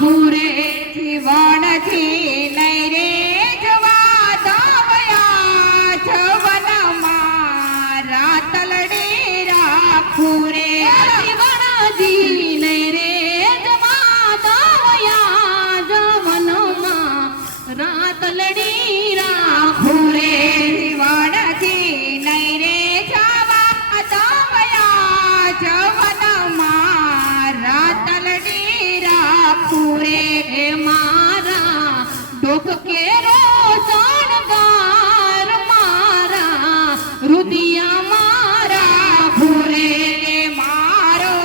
રાખું રે જીવનથી નહીં રે જવા દવયા જવનમાં રાતલડી રાખું રે જીવનજી નહીં રે જવા દવયા જવનમાં રાતલડી રાખું રે જીવનથી નહીં રે જવા દવયા જવનમાં રાતલડી રાખું રે મારા ડોક કેરો શણગાર મારા રુદિયા મારા ફૂરે મારો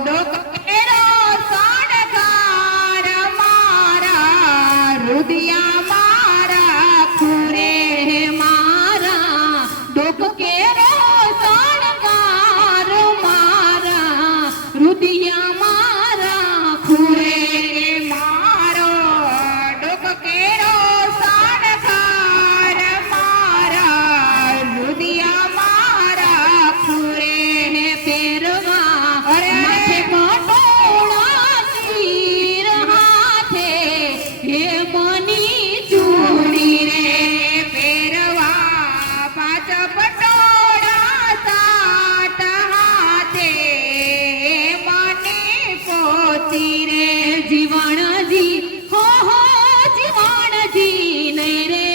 ડોક કેરો શણગાર મારા રુદિયા મારા ફૂરે મારા ડોક કેરો શણગાર મારા રુદિયા મારા ફૂરે મારો ડોક કેરો શણગાર મારા રુદિયા મારા ફૂરે પહેરવા માથે પટોળા શીર હાથે હે મની ચૂડી રે પહેરવા પાંચ પટોળા સાત હાથે હે મની પોતી રે જીવણજી હો જીવણજી નહીં રે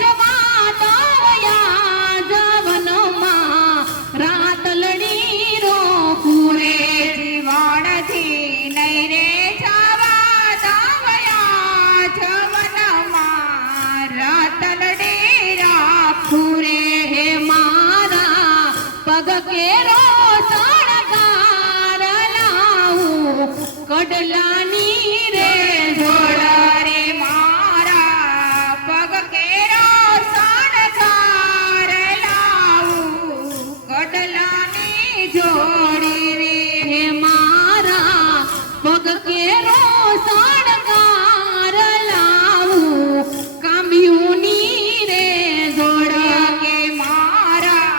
જવા દવયા જવનમાં રાતલડી રોકું રે જીવણજી નહીં રે જવા દવયા જવનમાં રાતલડી રાખું રે મારા પગ કેરો શણગાર લાવું કડલાની રે જોડા રે મારા પગ કેરો શણગાર લાવું કડલાની જોડી રે મારા પગ કેરો શણગાર લાવું કામ્યુની રે જોડા કે મારા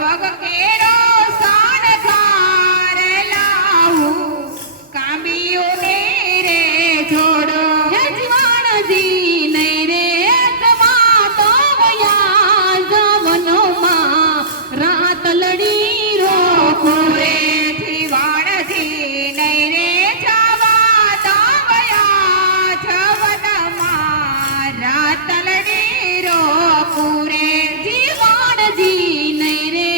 પગ કેરો શણગાર લાવું કામ્યુની રે જોડો હે જીવણજી નહીં રે જવા દવયા જવનમાં રાતલડી રોકું રે જીવણજી નહીં રે જવા દવયા જવનમાં રાતલડી રોકું રે જીવણજી નહીં રે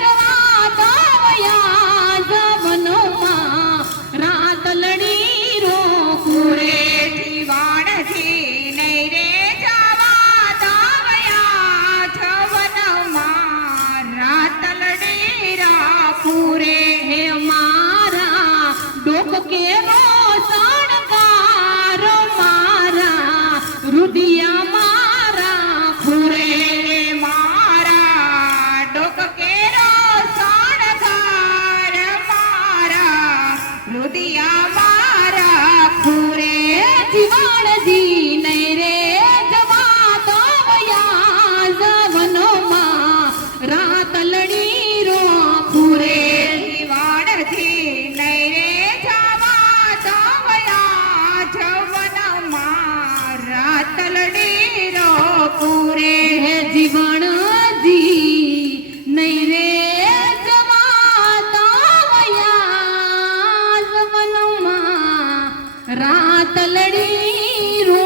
જવા દવયા જવનમાં રાતલડી રોકું રે જીવણજી નહીં રે જવા દવયા જવનમાં રાતલડી રાખું રે મારા ડોક કેરો શણગાર મારા રુદિયા મારા ફૂરે મારા ડોક કેરો શણગાર મારા રુદિયા મારા ફૂરે જીવણજી નહીં રે જવા દવયા જવનમાં રાતલડી રોકું રે જીવણજી નહીં રે જવા દવયા જવનમાં રાતલડી રોકું રે જીવણજી નહીં રે જવા દવયા જવનમાં રાતલડી રો